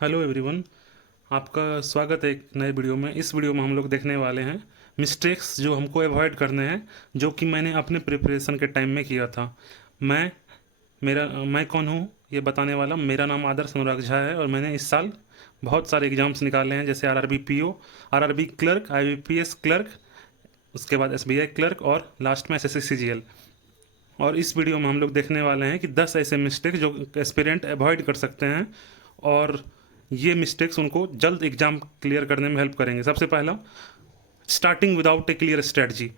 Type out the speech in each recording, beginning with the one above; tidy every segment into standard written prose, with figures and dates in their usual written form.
Hello everyone. आपका स्वागत है एक नए वीडियो में। इस वीडियो में हम लोग देखने वाले हैं मिस्टेक्स जो हमको अवॉइड करने हैं, जो कि मैंने अपने प्रिपरेशन के टाइम में किया था। मैं मैं कौन हूँ ये बताने वाला। मेरा नाम आदर्श अनुराग झा है और मैंने इस साल बहुत सारे एग्जाम्स निकाले हैं, जैसे RRB PO, RRB clerk, IBPS clerk, उसके बाद एसबीआई क्लर्क और लास्ट में एसएससी सीजीएल। और इस वीडियो में हम लोग देखने वाले हैं कि 10 ऐसे मिस्टेक जो एस्पिरेंट अवॉइड कर सकते हैं और ये मिस्टेक्स उनको जल्द एग्जाम क्लियर करने में हेल्प करेंगे। सबसे पहला, स्टार्टिंग विदाउट ए क्लियर स्ट्रेटजी।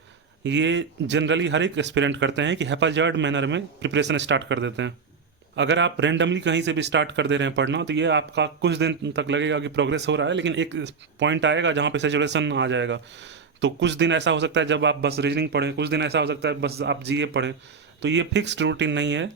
ये जनरली हर एक एस्पिरेंट करते हैं कि हैप्पीजार्ड मैनर में प्रिपरेशन स्टार्ट कर देते हैं। अगर आप रैंडमली कहीं से भी स्टार्ट कर दे रहे हैं पढ़ना, तो ये आपका कुछ दिन तक लगेगा कि प्रोग्रेस हो रहा है, लेकिन एक पॉइंट आएगा जहाँ पे सेचुरेशन आ जाएगा। तो कुछ दिन ऐसा हो सकता है जब आप बस रीजनिंग पढ़ें, कुछ दिन ऐसा हो सकता है बस आप जीए पढ़ें। तो ये फिक्स्ड रूटीन नहीं है।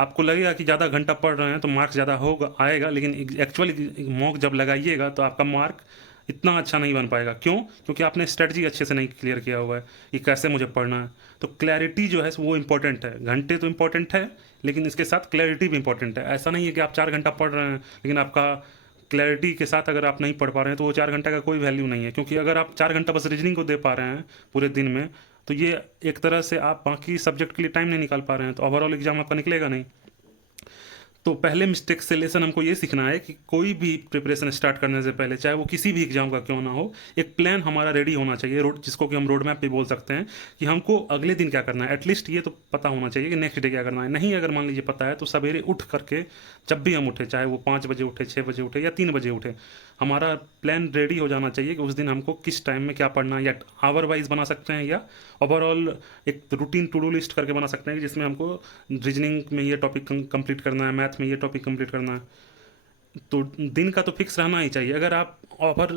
आपको लगेगा कि ज़्यादा घंटा पढ़ रहे हैं तो मार्क्स ज़्यादा होगा आएगा, लेकिन एक्चुअली मॉक जब लगाइएगा तो आपका मार्क इतना अच्छा नहीं बन पाएगा। क्यों? क्योंकि आपने स्ट्रेटजी अच्छे से नहीं क्लियर किया हुआ है कि कैसे मुझे पढ़ना है। तो क्लैरिटी जो है वो इम्पोर्टेंट है। घंटे तो इम्पोर्टेंट है, लेकिन इसके साथ क्लैरिटी भी इम्पोर्टेंट है। ऐसा नहीं है कि आप 4 घंटा पढ़ रहे हैं लेकिन आपका क्लैरिटी के साथ अगर आप नहीं पढ़ पा रहे हैं तो वो 4 घंटा का कोई वैल्यू नहीं है। क्योंकि अगर आप 4 घंटा बस रीजनिंग को दे पा रहे हैं पूरे दिन में, तो ये एक तरह से आप बाकी सब्जेक्ट के लिए टाइम नहीं निकाल पा रहे हैं, तो ओवरऑल एग्जाम आपका निकलेगा नहीं। तो पहले मिस्टेक से लेसन हमको ये सीखना है कि कोई भी प्रिपरेशन स्टार्ट करने से पहले, चाहे वो किसी भी एग्जाम का क्यों ना हो, एक प्लान हमारा रेडी होना चाहिए, रोड जिसको कि हम रोड मैप भी बोल सकते हैं, कि हमको अगले दिन क्या करना है। एटलीस्ट ये तो पता होना चाहिए कि नेक्स्ट डे क्या करना है। नहीं अगर मान लीजिए पता है, तो सवेरे उठ करके जब भी हम उठे, चाहे वो 5 बजे उठे, 6 बजे उठे या 3 बजे उठे, हमारा प्लान रेडी हो जाना चाहिए कि उस दिन हमको किस टाइम में क्या पढ़ना है। या आवर वाइज बना सकते हैं या ओवरऑल एक रूटीन टू डू लिस्ट करके बना सकते हैं कि जिसमें हमको रीजनिंग में ये टॉपिक कंप्लीट करना है, मैथ में ये टॉपिक कंप्लीट करना है। तो दिन का तो फिक्स रहना ही चाहिए। अगर आप ओवर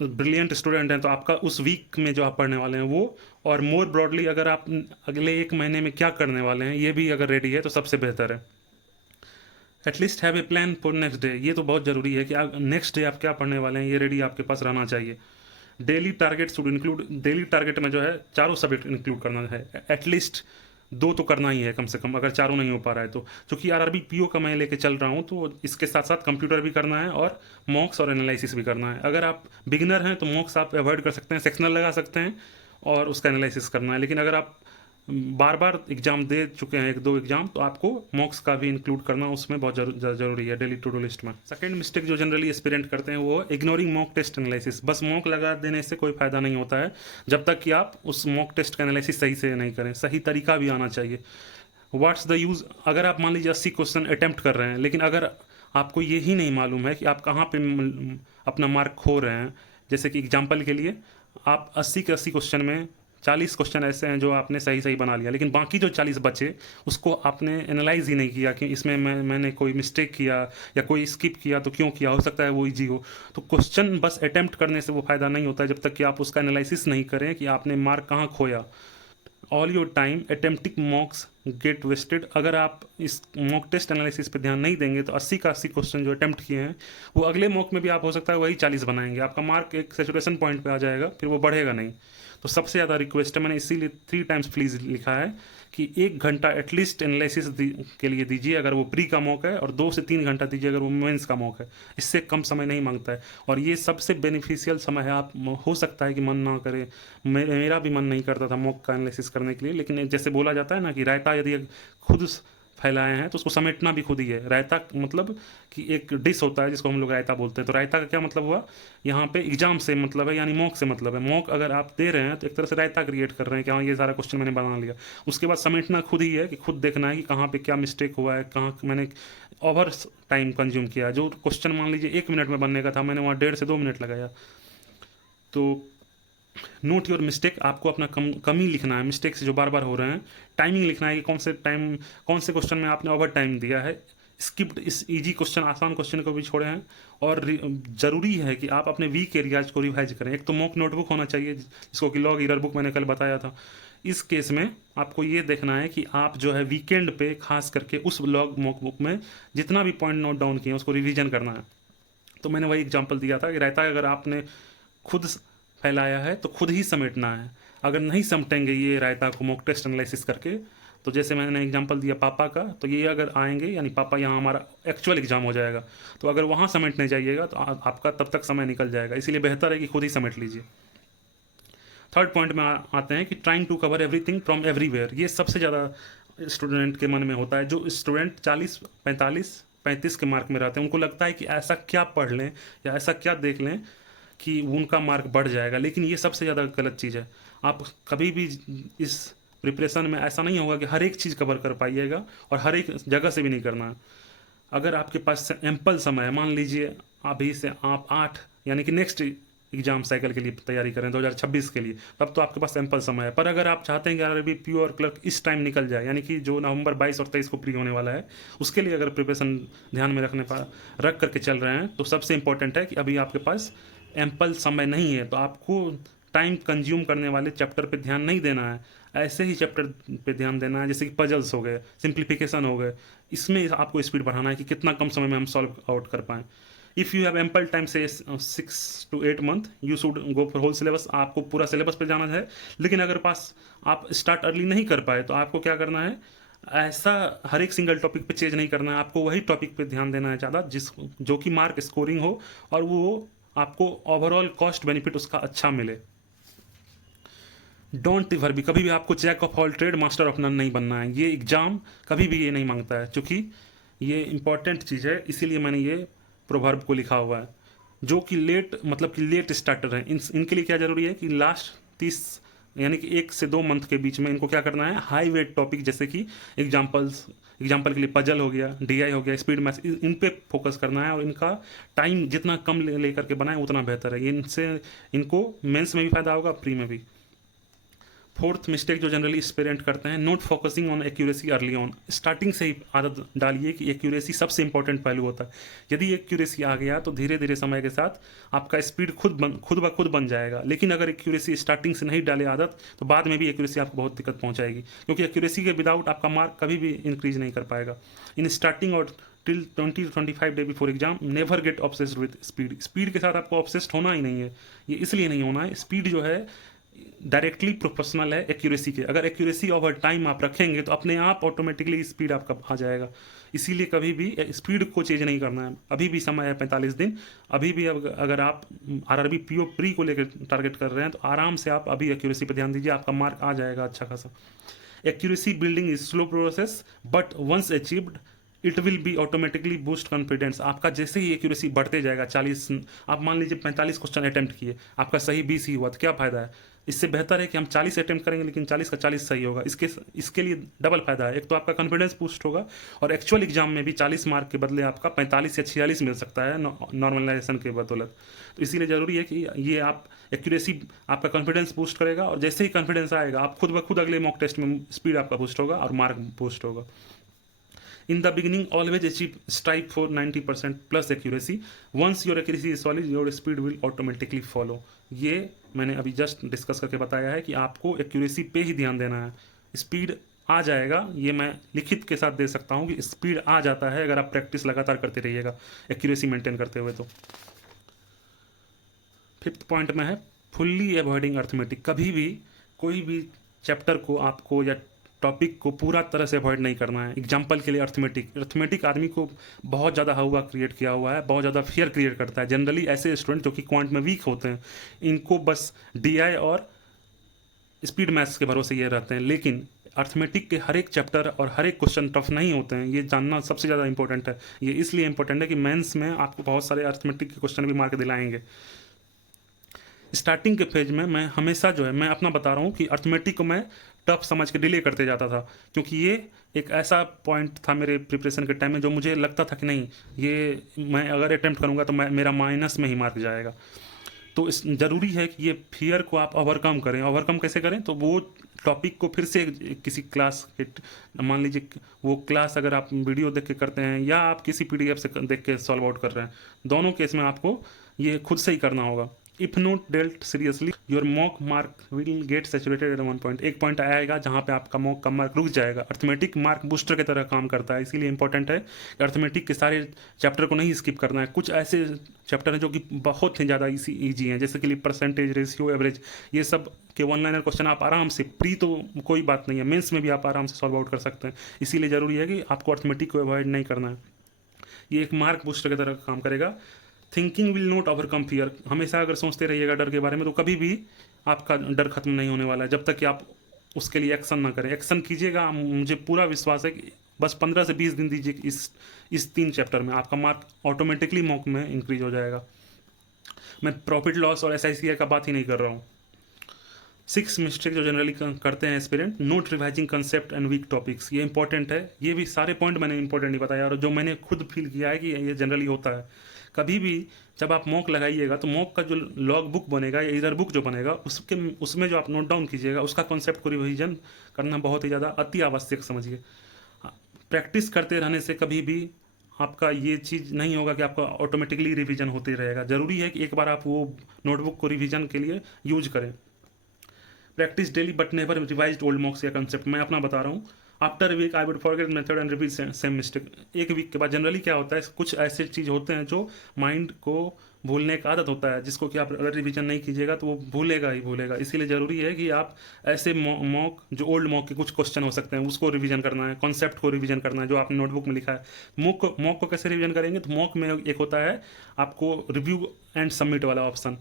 ब्रिलियंट स्टूडेंट हैं तो आपका उस वीक में जो आप पढ़ने वाले हैं वो, और मोर ब्रॉडली अगर आप अगले 1 महीने में क्या करने वाले हैं ये भी अगर रेडी है तो सबसे बेहतर है। At least have a plan for next day. ये तो बहुत ज़रूरी है कि आप नेक्स्ट डे आप क्या पढ़ने वाले हैं ये रेडी आपके पास रहना चाहिए। Daily target should include, daily target में जो है चारों सब्जेक्ट इंक्लूड करना है। एटलीस्ट 2 तो करना ही है कम से कम, अगर चारों नहीं हो पा रहा है तो। चूँकि आरआरबी पीओ का मैं लेके चल रहा हूँ, तो इसके साथ साथ कंप्यूटर भी करना है और मॉक्स और एनालिसिस भी करना है। अगर आप बिगिनर हैं तो मॉक्स आप अवॉइड कर सकते हैं, सेक्शनल लगा सकते हैं और उसका एनालिसिस करना है। लेकिन अगर आप बार बार एग्जाम दे चुके हैं 1-2 एग्जाम, तो आपको मॉक्स का भी इंक्लूड करना उसमें बहुत ज़रूरी है डेली टू डू लिस्ट में। सेकंड मिस्टेक जो जनरली एस्पिरेंट करते हैं वो इग्नोरिंग मॉक टेस्ट एनालिसिस। बस मॉक लगा देने से कोई फ़ायदा नहीं होता है जब तक कि आप उस मॉक टेस्ट का एनालिसिस सही से नहीं करें। सही तरीका भी आना चाहिए। What's the use? अगर आप मान लीजिए 80 क्वेश्चन अटैम्प्ट कर रहे हैं, लेकिन अगर आपको यही नहीं मालूम है कि आप कहाँ पे अपना मार्क खो रहे हैं, जैसे कि एग्जाम्पल के लिए आप 80 के 80 क्वेश्चन में 40 क्वेश्चन ऐसे हैं जो आपने सही सही बना लिया, लेकिन बाकी जो 40 बचे उसको आपने एनालाइज ही नहीं किया कि इसमें मैंने कोई मिस्टेक किया या कोई स्किप किया तो क्यों किया, हो सकता है वो इजी हो। तो क्वेश्चन बस अटैम्प्ट करने से वो फ़ायदा नहीं होता है जब तक कि आप उसका एनालिसिस नहीं करें कि आपने मार्क कहाँ खोया। All your time attempting mocks get wasted. अगर आप इस मॉक टेस्ट एनालिसिस पे ध्यान नहीं देंगे तो 80 का 80 क्वेश्चन जो अटेम्प्ट किए हैं वो अगले मॉक में भी आप हो सकता है वही 40 बनाएंगे। आपका मार्क एक सेचुरेशन पॉइंट पे आ जाएगा, फिर वो बढ़ेगा नहीं। तो सबसे ज़्यादा रिक्वेस्ट है, मैंने इसीलिए 3 टाइम्स प्लीज़ लिखा है कि 1 घंटा एटलीस्ट एनालिसिस के लिए दीजिए अगर वो प्री का मॉक है, और 2 से 3 घंटा दीजिए अगर वो मेंस का मॉक है। इससे कम समय नहीं मांगता है और ये सबसे बेनिफिशियल समय है। आप, हो सकता है कि मन ना करे, मेरा भी मन नहीं करता था मॉक का एनालिसिस करने के लिए, लेकिन जैसे बोला जाता है ना कि रायता यदि खुद फैलाए हैं तो उसको समेटना भी खुद ही है। रायता मतलब कि एक डिश होता है जिसको हम लोग रायता बोलते हैं। तो रायता का क्या मतलब हुआ? यहाँ पे एग्जाम से मतलब है, यानी मॉक से मतलब है। मॉक अगर आप दे रहे हैं तो एक तरह से रायता क्रिएट कर रहे हैं कि हाँ ये सारा क्वेश्चन मैंने बना लिया। उसके बाद समेटना खुद ही है कि खुद देखना है कि कहाँ पे क्या मिस्टेक हुआ है, कहाँ मैंने ओवर टाइम कंज्यूम किया। जो क्वेश्चन मान लीजिए 1 मिनट में बनने का था, मैंने वहाँ 1.5 से 2 मिनट लगाया। तो नोट योर मिस्टेक। आपको अपना कमी लिखना है, मिस्टेक से जो बार बार हो रहे हैं। टाइमिंग लिखना है कि कौन से क्वेश्चन में आपने ओवर टाइम दिया है, स्किप्ड इस इजी क्वेश्चन, आसान क्वेश्चन को भी छोड़े हैं। और ज़रूरी है कि आप अपने वीक एरियाज को रिवाइज करें। एक तो मॉक नोटबुक होना चाहिए जिसको कि लॉग एरर बुक मैंने कल बताया था। इस केस में आपको ये देखना है कि आप जो है वीकेंड पे खास करके उस लॉग मॉक बुक में जितना भी पॉइंट नोट डाउन किए उसको रिवीजन करना है। तो मैंने वही एग्जांपल दिया था कि रायता अगर आपने खुद फैलाया है तो खुद ही समेटना है। अगर नहीं समेटेंगे ये रायता को मॉक टेस्ट एनालिसिस करके, तो जैसे मैंने एग्जांपल दिया पापा का, तो ये अगर आएंगे यानी पापा यहाँ हमारा एक्चुअल एग्जाम हो जाएगा, तो अगर वहाँ समेटने जाइएगा तो आपका तब तक समय निकल जाएगा, इसीलिए बेहतर है कि खुद ही समेट लीजिए। थर्ड पॉइंट में आते हैं कि trying to cover everything from everywhere. ये सबसे ज़्यादा स्टूडेंट के मन में होता है। जो स्टूडेंट 40, 45, 35 के मार्क में रहते हैं, उनको लगता है कि ऐसा क्या पढ़ लें या ऐसा क्या देख लें कि उनका मार्क बढ़ जाएगा, लेकिन ये सबसे ज़्यादा गलत चीज़ है। आप कभी भी इस प्रिपरेशन में ऐसा नहीं होगा कि हर एक चीज़ कवर कर पाइएगा, और हर एक जगह से भी नहीं करना है। अगर आपके पास एम्पल समय है, मान लीजिए अभी से आप 8 यानी कि नेक्स्ट एग्जाम साइकिल के लिए तैयारी करें 2026 के लिए, तब तो आपके पास एम्पल समय है। पर अगर आप चाहते हैं कि आरआरबी पीओ और क्लर्क इस टाइम निकल जाए, यानी कि जो नवंबर 22 और 23 को प्री होने वाला है, उसके लिए अगर प्रिपरेशन ध्यान में रख करके चल रहे हैं, तो सबसे इंपॉर्टेंट है कि अभी आपके पास एम्पल समय नहीं है, तो आपको टाइम कंज्यूम करने वाले चैप्टर पे ध्यान नहीं देना है, ऐसे ही चैप्टर पे ध्यान देना है, जैसे कि पजल्स हो गए, सिंप्लीफिकेशन हो गए। इसमें आपको स्पीड बढ़ाना है कि कितना कम समय में हम सॉल्व आउट कर पाएँ। If you have ample time से 6 to 8 month, you should go for whole syllabus. आपको पूरा सिलेबस पे जाना है, लेकिन अगर पास आप स्टार्ट अर्ली नहीं कर पाए, तो आपको क्या करना है, ऐसा हर एक सिंगल टॉपिक पे चेंज नहीं करना है, आपको वही टॉपिक पे ध्यान देना है ज़्यादा जो कि मार्क स्कोरिंग हो, और वो आपको ओवरऑल कॉस्ट बेनिफिट उसका अच्छा मिले। डोंट एवर भी, कभी भी आपको jack of all trade master of none नहीं बनना है। ये एग्ज़ाम कभी भी ये नहीं मांगता है, क्योंकि ये इंपॉर्टेंट चीज़ है, इसीलिए मैंने ये प्रोवर्ब को लिखा हुआ है। जो कि लेट मतलब कि लेट स्टार्टर हैं, इनके लिए क्या ज़रूरी है कि लास्ट 30 यानी कि 1 से 2 मंथ के बीच में इनको क्या करना है, हाई वेट टॉपिक जैसे कि एग्जाम्पल के लिए पजल हो गया, डीआई हो गया, स्पीड मैथ्स, इन पे फोकस करना है, और इनका टाइम जितना कम लेकर के बनाए उतना बेहतर है। इनसे इनको मेंस में भी फायदा होगा, प्री में भी। फोर्थ मिस्टेक जो जनरली पेरेंट करते हैं, note focusing on accuracy early on. Starting से ही आदत डालिए कि एक्यूरेसी सबसे इंपॉर्टेंट पहलू होता है। यदि एक्यूरेसी आ गया तो धीरे धीरे समय के साथ आपका स्पीड खुद ब खुद बन जाएगा। लेकिन अगर एक्यूरेसी स्टार्टिंग से नहीं डाले आदत, तो बाद में भी एक्यूरेसी आपको बहुत दिक्कत पहुंचाएगी, क्योंकि एक्यूरेसी के विदाउट आपका मार्क कभी भी इंक्रीज नहीं कर पाएगा। इन स्टार्टिंग और till 20 to 25 day before exam, never get obsessed with speed. Speed के साथ आपको ऑब्सेस्ड होना ही नहीं है। ये इसलिए नहीं होना है, स्पीड जो है डायरेक्टली प्रोपोर्शनल है एक्यूरेसी के। अगर एक्यूरेसी ओवर टाइम आप रखेंगे, तो अपने आप ऑटोमेटिकली स्पीड आपका आ जाएगा। इसीलिए कभी भी स्पीड को चेंज नहीं करना है। अभी भी समय है 45 दिन। अभी भी अगर आप आरआरबी पीओ प्री को लेकर टारगेट कर रहे हैं, तो आराम से आप अभी एक्यूरेसी पर ध्यान दीजिए, आपका मार्क आ जाएगा अच्छा खासा। Accuracy building is slow process, but once achieved it will be automatically boost confidence. आपका जैसे ही एक्यूरेसी बढ़ते जाएगा, 40 आप मान लीजिए 45 क्वेश्चन अटैम्प्ट किए, आपका सही 20 ही हुआ, तो क्या फ़ायदा है। इससे बेहतर है कि हम 40 अटैम्प्ट करेंगे, लेकिन 40 का 40 सही होगा। इसके लिए डबल फायदा है। एक तो आपका कॉन्फिडेंस बूस्ट होगा, और एक्चुअल एग्जाम में भी 40 मार्क के बदले आपका 45 या 46 मिल सकता है नॉर्मलाइजेशन के बदौलत। तो इसीलिए ज़रूरी है कि ये आप एक्यूरेसी आपका कॉन्फिडेंस बूस्ट करेगा, और जैसे ही कॉन्फिडेंस आएगा, आप खुद ब खुद अगले मॉक टेस्ट में स्पीड आपका बूस्ट होगा और मार्क बूस्ट होगा। In the beginning, always strive for 90% plus accuracy. Once your accuracy is solid, your speed will automatically follow. ये मैंने अभी जस्ट डिस्कस करके बताया है कि आपको एक्यूरेसी पे ही ध्यान देना है। स्पीड आ जाएगा, ये मैं लिखित के साथ दे सकता हूँ कि स्पीड आ जाता है अगर आप प्रैक्टिस लगातार करते रहिएगा एक्यूरेसी मेंटेन करते हुए। तो फिफ्थ पॉइंट में है फुल्ली अवॉइडिंग अर्थमेटिक। कभी भी कोई भी चैप्टर को आपको या टॉपिक को पूरा तरह से अवॉइड नहीं करना है। एग्जाम्पल के लिए अर्थमेटिक आदमी को बहुत ज़्यादा हवा क्रिएट किया हुआ है, बहुत ज़्यादा फियर क्रिएट करता है। जनरली ऐसे स्टूडेंट जो कि क्वांट में वीक होते हैं, इनको बस डीआई और स्पीड मैथ्स के भरोसे ये रहते हैं। लेकिन अर्थमेटिक के हर एक चैप्टर और हर एक क्वेश्चन टफ नहीं होते हैं, ये जानना सबसे ज़्यादा इंपॉर्टेंट है। ये इसलिए इंपॉर्टेंट है कि मेंस में आपको बहुत सारे अर्थमेटिक के क्वेश्चन भी मार्क दिलाएंगे। स्टार्टिंग के फेज में मैं हमेशा जो है, मैं अपना बता रहा हूँ कि अर्थमेटिक को मैं टफ समझ के डिले करते जाता था, क्योंकि ये एक ऐसा पॉइंट था मेरे प्रिपरेशन के टाइम में जो मुझे लगता था कि नहीं, ये मैं अगर अटैम्प्ट करूँगा तो मेरा माइनस में ही मार्क जाएगा। तो इस ज़रूरी है कि ये फियर को आप ओवरकम करें। ओवरकम कैसे करें, तो वो टॉपिक को फिर से किसी क्लास के, मान लीजिए वो क्लास अगर आप वीडियो देख के करते हैं या आप किसी पीडीएफ से देख के सॉल्व आउट कर रहे हैं, दोनों केस में आपको ये खुद से ही करना होगा। If not dealt seriously your mock mark will get saturated at one point. एक पॉइंट आएगा जहाँ पे आपका मॉक का मार्क रुक जाएगा। अर्थमेटिक मार्क बूस्टर की तरह काम करता है, इसीलिए इंपॉर्टेंट है कि अर्थमेटिक के सारे चैप्टर को नहीं स्किप करना है। कुछ ऐसे चैप्टर हैं जो कि बहुत ही ज़्यादा ईजी हैं, जैसे कि परसेंटेज, रेशियो, एवरेज, ये सब के वन लाइनर क्वेश्चन आप आराम से, प्री तो कोई बात नहीं है, मेंस में भी आप आराम से सॉल्व आउट कर सकते हैं। इसीलिए ज़रूरी है कि आपको अर्थमेटिक को अवॉइड नहीं करना है। ये एक मार्क बूस्टर की तरह काम करेगा। Thinking will not overcome fear. हमेशा अगर सोचते रहिएगा डर के बारे में तो कभी भी आपका डर खत्म नहीं होने वाला है, जब तक कि आप उसके लिए एक्शन ना करें। एक्शन कीजिएगा, मुझे पूरा विश्वास है कि बस 15 से 20 दिन दीजिए, इस 3 चैप्टर में आपका मार्क ऑटोमेटिकली मॉक में इंक्रीज हो जाएगा। मैं प्रॉफिट लॉस और SICI का बात ही नहीं कर रहा हूँ। 6 मिस्टेक जो जनरली करते हैं aspirant, note revising concept and weak topics. ये इंपॉर्टेंट है। ये भी सारे पॉइंट मैंने इंपॉर्टेंट नहीं बताया, और जो मैंने खुद फील किया है कि ये जनरली होता है। कभी भी जब आप मॉक लगाइएगा तो मॉक का जो लॉग बुक बनेगा या इधर बुक जो बनेगा उसमें जो आप नोट डाउन कीजिएगा उसका कॉन्सेप्ट को रिविजन करना बहुत ही ज़्यादा अति आवश्यक समझिए। प्रैक्टिस करते रहने से कभी भी आपका ये चीज़ नहीं होगा कि आपका ऑटोमेटिकली रिवीजन होते रहेगा। ज़रूरी है कि एक बार आप वो नोटबुक को रिवीजन के लिए यूज करें। Practice daily but never revise old mocks या कंसेप्ट। मैं अपना बता रहा हूँ। After week I would forget method and repeat same mistake. एक वीक के बाद जनरली क्या होता है, कुछ ऐसे चीज़ होते हैं जो माइंड को भूलने का आदत होता है, जिसको कि आप अगर रिवीजन नहीं कीजिएगा तो वो भूलेगा ही भूलेगा। इसीलिए ज़रूरी है कि आप ऐसे मॉक जो ओल्ड मॉक के कुछ क्वेश्चन हो सकते हैं उसको रिवीजन करना है, कॉन्सेप्ट को रिवीजन करना है जो आपने नोटबुक में लिखा है। मॉक को कैसे रिवीजन करेंगे, तो मॉक में एक होता है आपको रिव्यू एंड सबमिट वाला ऑप्शन।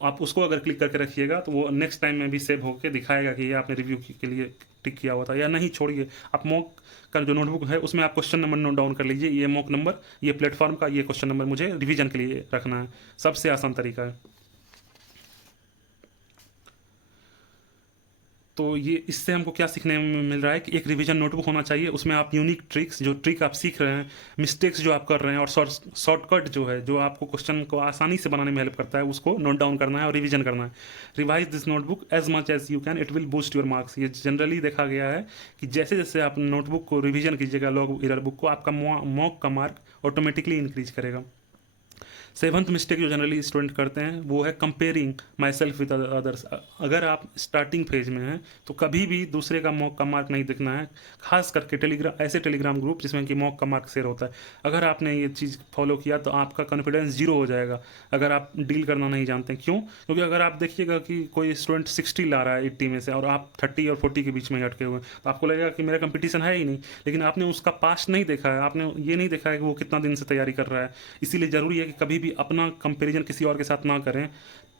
आप उसको अगर क्लिक करके रखिएगा तो वो नेक्स्ट टाइम में भी सेव होकर दिखाएगा कि ये आपने रिव्यू के लिए टिक किया हुआ था या नहीं। छोड़िए, आप मॉक का जो नोटबुक है उसमें आप क्वेश्चन नंबर नोट डाउन कर लीजिए, ये मॉक नंबर, ये प्लेटफॉर्म का ये क्वेश्चन नंबर मुझे रिवीजन के लिए रखना है। सबसे आसान तरीका है। तो ये इससे हमको क्या सीखने में मिल रहा है कि एक रिवीजन नोटबुक होना चाहिए, उसमें आप यूनिक ट्रिक्स, जो ट्रिक आप सीख रहे हैं, मिस्टेक्स जो आप कर रहे हैं, और शॉर्टकट जो है जो आपको क्वेश्चन को आसानी से बनाने में हेल्प करता है, उसको नोट डाउन करना है और रिवीजन करना है। Revise this notebook as much as you can, it will boost your marks. ये जनरली देखा गया है कि जैसे जैसे आप नोटबुक को रिवीजन कीजिएगा, लॉग इरर बुक को, आपका मॉक का मार्क ऑटोमेटिकली इंक्रीज करेगा। 7th मिस्टेक जो जनरली स्टूडेंट करते हैं वो है comparing my self with others. अगर आप स्टार्टिंग फेज में हैं तो कभी भी दूसरे का मॉक का मार्क नहीं देखना है, खास करके टेलीग्राम ग्रुप जिसमें कि मॉक का मार्क शेयर होता है। अगर आपने ये चीज़ फॉलो किया तो आपका कॉन्फिडेंस जीरो हो जाएगा अगर आप डील करना नहीं जानते। क्यों? क्योंकि अगर आप देखिएगा कि कोई स्टूडेंट 60 ला रहा है 80 में से और आप 30 और 40 के बीच में अटके हुए हैं, तो आपको लगेगा कि मेरा कंपटीशन है ही नहीं। लेकिन आपने उसका पास्ट नहीं देखा है, आपने ये नहीं देखा है कि वो कितना दिन से तैयारी कर रहा है। इसीलिए ज़रूरी है कि कभी भी अपना कंपैरिजन किसी और के साथ ना करें,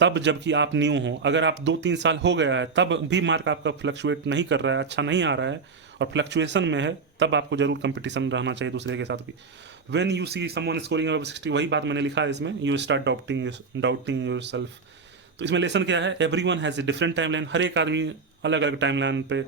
तब जबकि आप न्यू हो। अगर आप 2-3 साल हो गया है तब भी मार्क आपका फ्लक्चुएट नहीं कर रहा है, अच्छा नहीं आ रहा है और फ्लक्चुएशन में है, तब आपको जरूर कंपटीशन रहना चाहिए दूसरे के साथ भी। When you see someone scoring above 60, वही बात मैंने लिखा है इसमें, यू स्टार्ट डाउटिंग योरसेल्फ। तो इसमें लेसन क्या है, everyone has a different timeline. हर एक आदमी अलग अलग टाइमलाइन पे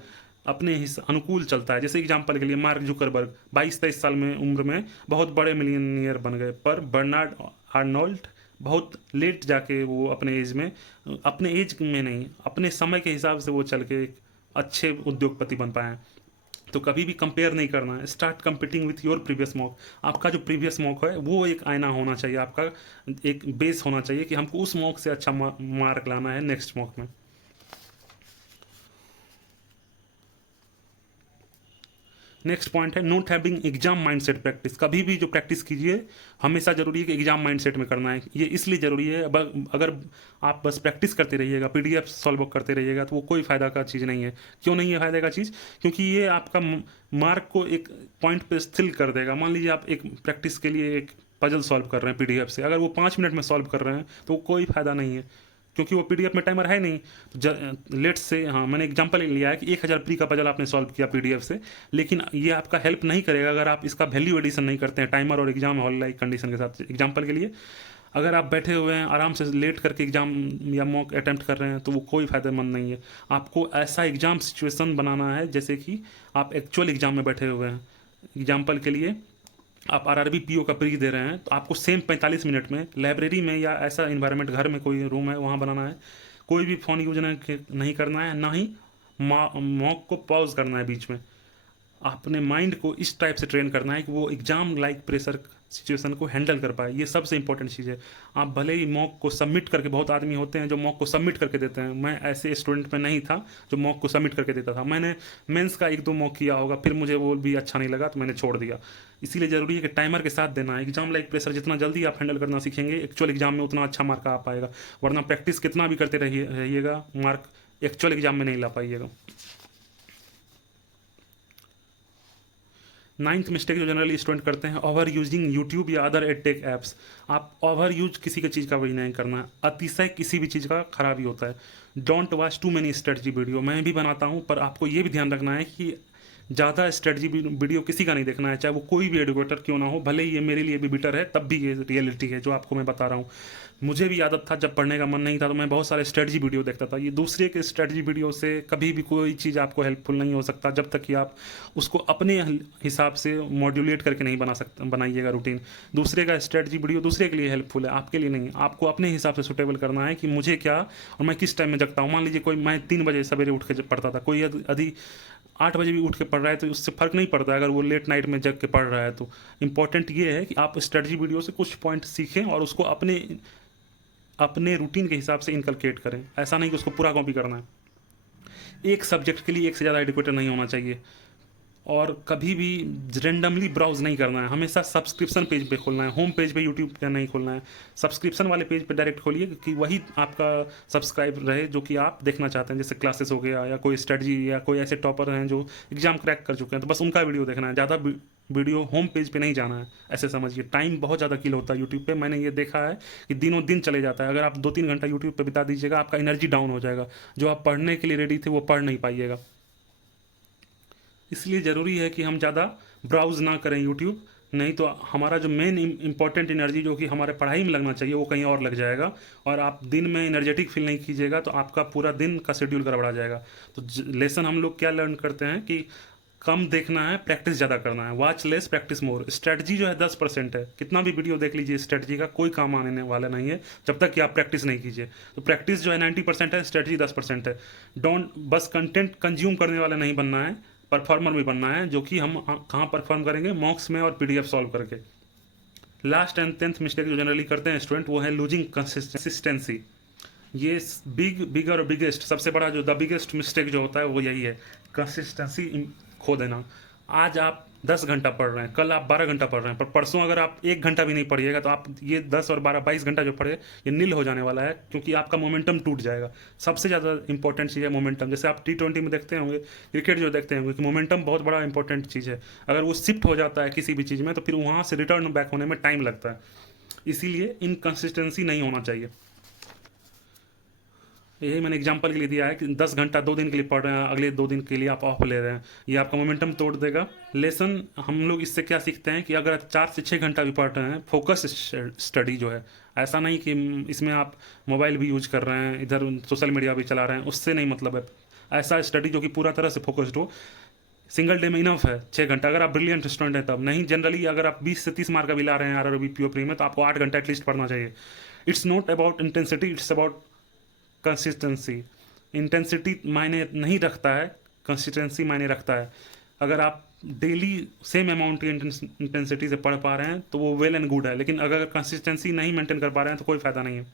अपने ही अनुकूल चलता है। जैसे एग्जांपल के लिए मार्क जुकरबर्ग 22-23 साल में उम्र में बहुत बड़े मिलियनियर बन गए, पर बर्नार्ड आर्नोल्ड बहुत लेट जाके वो अपने एज में नहीं, अपने समय के हिसाब से वो चल के एक अच्छे उद्योगपति बन पाए। तो कभी भी कंपेयर नहीं करना है, start competing with your previous mock. आपका जो प्रीवियस मॉक है वो एक आईना होना चाहिए, आपका एक बेस होना चाहिए कि हमको उस मॉक से अच्छा मार्क लाना है नेक्स्ट मॉक में। नेक्स्ट पॉइंट है note having exam mindset practice. कभी भी जो प्रैक्टिस कीजिए हमेशा जरूरी है कि एग्जाम माइंडसेट में करना है। ये इसलिए जरूरी है, अगर आप बस प्रैक्टिस करते रहिएगा, PDF सॉल्व करते रहिएगा, तो वो कोई फायदा का चीज़ नहीं है। क्यों नहीं है फायदा का चीज़? क्योंकि ये आपका मार्क को एक पॉइंट पे स्थिर कर देगा। मान लीजिए आप एक प्रैक्टिस के लिए एक पजल सॉल्व कर रहे हैं PDF से, अगर वो 5 मिनट में सॉल्व कर रहे हैं तो कोई फायदा नहीं है, क्योंकि वो PDF में टाइमर है नहीं। तो लेट से, हाँ मैंने एग्जांपल लिया है कि 1000 प्री का पजल आपने सॉल्व किया PDF से, लेकिन ये आपका हेल्प नहीं करेगा अगर आप इसका वैल्यू एडिशन नहीं करते हैं टाइमर और एग्जाम हॉल लाइक कंडीशन के साथ। एग्जांपल के लिए अगर आप बैठे हुए हैं आराम से लेट करके एग्जाम या मॉक अटैम्प्ट कर रहे हैं तो वो कोई फ़ायदेमंद नहीं है। आपको ऐसा एग्जाम सिचुएशन बनाना है जैसे कि आप एक्चुअल एग्जाम में बैठे हुए हैं। एग्जाम्पल के लिए आप RRB PO का प्री दे रहे हैं तो आपको सेम 45 मिनट में लाइब्रेरी में या ऐसा इन्वायरमेंट, घर में कोई रूम है वहाँ बनाना है। कोई भी फ़ोन यूज नहीं करना है, ना ही मॉक को पॉज करना है बीच में। अपने माइंड को इस टाइप से ट्रेन करना है कि वो एग्ज़ाम लाइक प्रेशर सिचुएशन को हैंडल कर पाए। ये सबसे इंपॉर्टेंट चीज़ है। आप भले ही मॉक को सबमिट करके, बहुत आदमी होते हैं जो मॉक को सबमिट करके देते हैं, मैं ऐसे स्टूडेंट में नहीं था जो मॉक को सबमिट करके देता था। मैंने मेंस का 1-2 मॉक किया होगा, फिर मुझे वो भी अच्छा नहीं लगा तो मैंने छोड़ दिया। इसीलिए ज़रूरी है कि टाइमर के साथ देना है। एग्जाम लाइक प्रेशर जितना जल्दी आप हैंडल करना सीखेंगे, एक्चुअल एग्जाम में उतना अच्छा मार्क आ पाएगा। वरना प्रैक्टिस कितना भी करते रहिएगा, मार्क एक्चुअल एग्जाम में नहीं ला पाइएगा। 9th मिस्टेक जो जनरली स्टूडेंट करते हैं, ओवर यूजिंग यूट्यूब या अदर एडटेक ऐप्स। आप ओवर यूज किसी की चीज़ का भी नहीं करना है। अतिशय किसी भी चीज़ का खराबी होता है। Don't watch too many strategy video. मैं भी बनाता हूँ, पर आपको ये भी ध्यान रखना है कि ज़्यादा स्ट्रेटजी वीडियो किसी का नहीं देखना है, चाहे वो कोई भी एडुकेटर क्यों ना हो। भले ही ये मेरे लिए भी बेटर है, तब भी ये रियलिटी है जो आपको मैं बता रहा हूँ। मुझे भी आदत था, जब पढ़ने का मन नहीं था तो मैं बहुत सारे स्ट्रेटजी वीडियो देखता था। ये दूसरे के स्ट्रेटजी वीडियो से कभी भी कोई चीज़ आपको हेल्पफुल नहीं हो सकता, जब तक कि आप उसको अपने हिसाब से मॉड्यूलेट करके नहीं बनाइएगा रूटीन। दूसरे का स्ट्रेटजी वीडियो दूसरे के लिए हेल्पफुल है, आपके लिए नहीं। आपको अपने हिसाब से सुटेबल करना है कि मुझे क्या और मैं किस टाइम में जगता हूँ। मान लीजिए कोई, मैं 3 बजे सवेरे उठ के पढ़ता था, कोई यदि 8 बजे भी उठ के पढ़ रहा है तो उससे फ़र्क नहीं पड़ता अगर वो लेट नाइट में जग के पढ़ रहा है तो। इम्पॉर्टेंट ये है कि आप स्ट्रेटजी वीडियो से कुछ पॉइंट सीखें और उसको अपने अपने रूटीन के हिसाब से इनकलकेट करें। ऐसा नहीं कि उसको पूरा कॉपी करना है। एक सब्जेक्ट के लिए एक से ज़्यादा एडुकेटर नहीं होना चाहिए, और कभी भी रेंडमली ब्राउज नहीं करना है। हमेशा सब्सक्रिप्शन पेज पे खोलना है, होम पेज पे यूट्यूब पे नहीं खोलना है। सब्सक्रिप्शन वाले पेज पे डायरेक्ट खोलिए कि वही आपका सब्सक्राइब रहे जो कि आप देखना चाहते हैं। जैसे क्लासेस हो गया, या कोई स्ट्रेटजी, या कोई ऐसे टॉपर हैं जो एग्जाम क्रैक कर चुके हैं, तो बस उनका वीडियो देखना है। ज़्यादा वीडियो होम पेज पे नहीं जाना है, ऐसे समझिए। टाइम बहुत ज़्यादा किल होता है यूट्यूब पे। मैंने ये देखा है कि दिनों दिन चले जाता है। अगर आप 2-3 घंटा यूट्यूब पे बिता दीजिएगा, आपका एनर्जी डाउन हो जाएगा। जो आप पढ़ने के लिए रेडी थे वो पढ़ नहीं पाइएगा। इसलिए ज़रूरी है कि हम ज़्यादा ब्राउज़ ना करें यूट्यूब, नहीं तो हमारा जो मेन इंपॉर्टेंट एनर्जी जो कि हमारे पढ़ाई में लगना चाहिए वो कहीं और लग जाएगा, और आप दिन में एनर्जेटिक फील नहीं कीजिएगा तो आपका पूरा दिन का शेड्यूल गड़बड़ा जाएगा। तो लेसन हम लोग क्या लर्न करते हैं कि कम देखना है, प्रैक्टिस ज़्यादा करना है। Watch less practice more. Strategy जो है 10% है। कितना भी वीडियो देख लीजिए स्ट्रेटजी का, कोई काम आने वाला नहीं है जब तक कि आप प्रैक्टिस नहीं कीजिए। तो प्रैक्टिस जो है 90% है, स्ट्रेटजी 10% है। डोंट बस कंटेंट कंज्यूम करने वाला नहीं बनना है, परफॉर्मर भी बनना है। जो कि हम कहाँ परफॉर्म करेंगे, मॉक्स में और पीडीएफ सॉल्व करके। लास्ट एंड 10th मिस्टेक जो जनरली करते हैं स्टूडेंट, वो है लूजिंग कंसिस्टेंसी। ये बिग और बिगेस्ट, सबसे बड़ा जो द बिगेस्ट मिस्टेक जो होता है वो यही है, कंसिस्टेंसी खो देना। आज आप 10 घंटा पढ़ रहे हैं, कल आप 12 घंटा पढ़ रहे हैं, पर परसों अगर आप 1 घंटा भी नहीं पढ़िएगा तो आप ये 10 और 12 22 घंटा जो पढ़े ये नील हो जाने वाला है, क्योंकि आपका मोमेंटम टूट जाएगा। सबसे ज़्यादा इंपॉर्टेंट चीज़ है मोमेंटम। जैसे आप T20 में देखते होंगे, क्रिकेट जो देखते होंगे, कि मोमेंटम बहुत बड़ा इंपॉर्टेंट चीज़ है। अगर वो शिफ्ट हो जाता है किसी भी चीज़ में तो फिर वहाँ से रिटर्न बैक होने में टाइम लगता है। इसीलिए इनकन्सिस्टेंसी नहीं होना चाहिए। यही मैंने एग्जांपल के लिए दिया है कि 10 घंटा 2 दिन के लिए पढ़ रहे हैं, अगले 2 दिन के लिए आप ऑफ ले रहे हैं, ये आपका मोमेंटम तोड़ देगा। लेसन हम लोग इससे क्या सीखते हैं कि अगर 4 से 6 घंटा भी पढ़ रहे हैं, फोकस स्टडी जो है, ऐसा नहीं कि इसमें आप मोबाइल भी यूज कर रहे हैं, इधर सोशल मीडिया भी चला रहे हैं, उससे नहीं मतलब है। ऐसा स्टडी जो कि पूरा तरह से फोकस्ड हो। सिंगल डे में इनफ है 6 घंटा, अगर आप ब्रिलियंट स्टूडेंट हैं तब। नहीं, जनरली अगर आप 20 से 30 मार्क का भी ला रहे हैं आरआरबी पीओ प्री में, तो आपको 8 घंटा एटलीस्ट पढ़ना चाहिए। It's not about intensity, it's about consistency. Intensity मायने नहीं रखता है, कंसिस्टेंसी मायने रखता है। अगर आप डेली सेम अमाउंट की इंटेंसिटी से पढ़ पा रहे हैं तो वो वेल एंड गुड है, लेकिन अगर कंसिस्टेंसी नहीं मेंटेन कर पा रहे हैं तो कोई फ़ायदा नहीं है।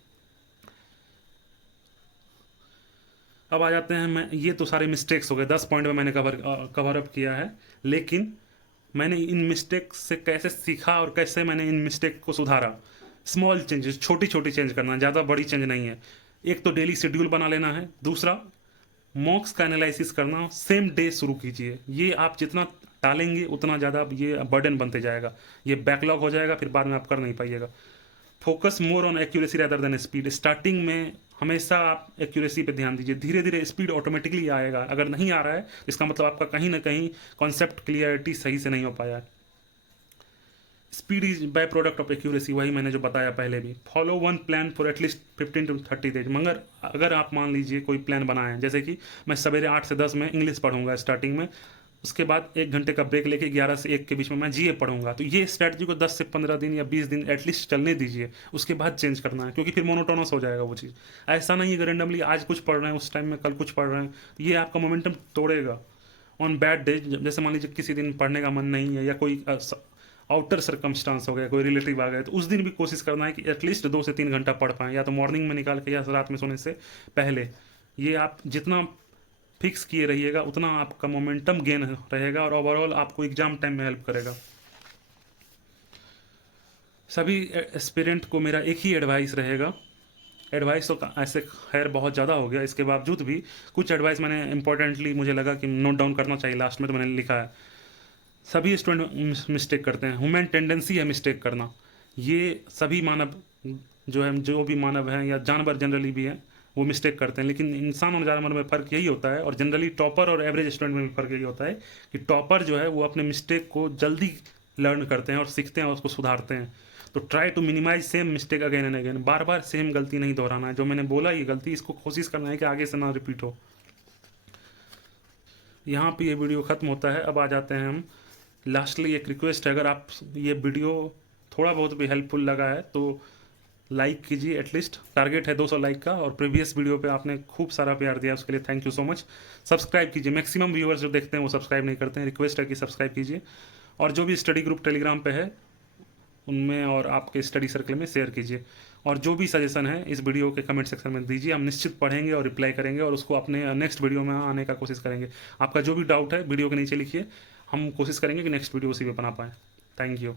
अब आ जाते हैं, मैं ये तो सारे मिस्टेक्स हो गए, 10 पॉइंट में मैंने कवर अप किया है। लेकिन मैंने इन मिस्टेक से कैसे सीखा और कैसे मैंने इन मिस्टेक को सुधारा। स्मॉल चेंजेस, छोटी छोटी चेंज करना, ज़्यादा बड़ी चेंज नहीं है। एक तो डेली शेड्यूल बना लेना है। दूसरा, मॉक्स का एनालिसिस करना सेम डे शुरू कीजिए। ये आप जितना टालेंगे उतना ज़्यादा ये बर्डन बनते जाएगा, ये बैकलॉग हो जाएगा, फिर बाद में आप कर नहीं पाइएगा। Focus more on accuracy rather than speed. Starting में हमेशा आप एक्यूरेसी पे ध्यान दीजिए, धीरे धीरे स्पीड ऑटोमेटिकली आएगा। अगर नहीं आ रहा है इसका मतलब आपका कहीं ना कहीं कॉन्सेप्ट क्लियरिटी सही से नहीं हो पाया है। Speed is by product of accuracy, वही मैंने जो बताया पहले भी। Follow one plan for at least 15 to 30 days. मगर अगर आप मान लीजिए कोई प्लान बनाए, जैसे कि मैं सवेरे 8 से 10 में इंग्लिश पढ़ूंगा स्टार्टिंग में, उसके बाद 1 घंटे का ब्रेक लेके 11 से 1 के बीच में मैं जीए पढ़ूंगा, तो ये स्ट्रैटेजी को 10 से 15 दिन या 20 दिन एटलीस्ट चलने दीजिए। उसके बाद चेंज करना है, क्योंकि फिर मोनोटोनस हो जाएगा वो चीज़। ऐसा नहीं है कि रेंडमली आज कुछ पढ़ रहे हैं, उस टाइम में कल कुछ पढ़ रहे हैं, तो ये आपका मोमेंटम तोड़ेगा। ऑन बैड डे, जैसे मान लीजिए किसी दिन पढ़ने का मन नहीं है या कोई आउटर सर्कमस्टांस हो गया, कोई रिलेटिव आ गए, तो उस दिन भी कोशिश करना है कि एटलीस्ट 2 से 3 घंटा पढ़ पाएँ, या तो मॉर्निंग में निकाल के या रात में सोने से पहले। ये आप जितना फिक्स किए रहिएगा उतना आपका मोमेंटम गेन रहेगा और ओवरऑल आपको एग्जाम टाइम में हेल्प करेगा। सभी एस्पिरेंट को मेरा एक ही एडवाइस रहेगा, एडवाइस तो ऐसे खैर बहुत ज़्यादा हो गया, इसके बावजूद भी कुछ एडवाइस मैंने इंपॉर्टेंटली मुझे लगा कि नोट डाउन करना चाहिए लास्ट में, तो मैंने लिखा है। सभी स्टूडेंट मिस्टेक करते हैं, ह्यूमन टेंडेंसी है मिस्टेक करना। ये सभी मानव जो है, जो भी मानव हैं या जानवर जनरली भी हैं, वो मिस्टेक करते हैं, लेकिन इंसान और जानवर में फ़र्क यही होता है, और जनरली टॉपर और एवरेज स्टूडेंट में भी फ़र्क यही होता है कि टॉपर जो है वो अपने मिस्टेक को जल्दी लर्न करते हैं और सीखते हैं और उसको सुधारते हैं। तो try to minimise same mistake again and again, बार बार सेम गलती नहीं दोहराना है। जो मैंने बोला ये गलती, इसको कोशिश करना है कि आगे से ना रिपीट हो। यहाँ पे ये वीडियो ख़त्म होता है। अब आ जाते हैं हम, लास्टली एक रिक्वेस्ट है, अगर आप ये वीडियो थोड़ा बहुत भी हेल्पफुल लगा है तो लाइक कीजिए, एटलीस्ट टारगेट है 200 लाइक का, और प्रीवियस वीडियो पे आपने खूब सारा प्यार दिया, उसके लिए thank you so much. Subscribe कीजिए, मैक्सिमम व्यूअर्स जो देखते हैं वो सब्सक्राइब नहीं करते हैं, रिक्वेस्ट है कि सब्सक्राइब कीजिए। और जो भी स्टडी ग्रुप टेलीग्राम पे है उनमें और आपके स्टडी सर्कल में शेयर कीजिए। और जो भी सजेशन है इस वीडियो के कमेंट सेक्शन में दीजिए, हम निश्चित पढ़ेंगे और रिप्लाई करेंगे और उसको अपने नेक्स्ट वीडियो में आने का कोशिश करेंगे। आपका जो भी डाउट है वीडियो के नीचे लिखिए, हम कोशिश करेंगे कि नेक्स्ट वीडियो उसी पे बना पाएँ। Thank you.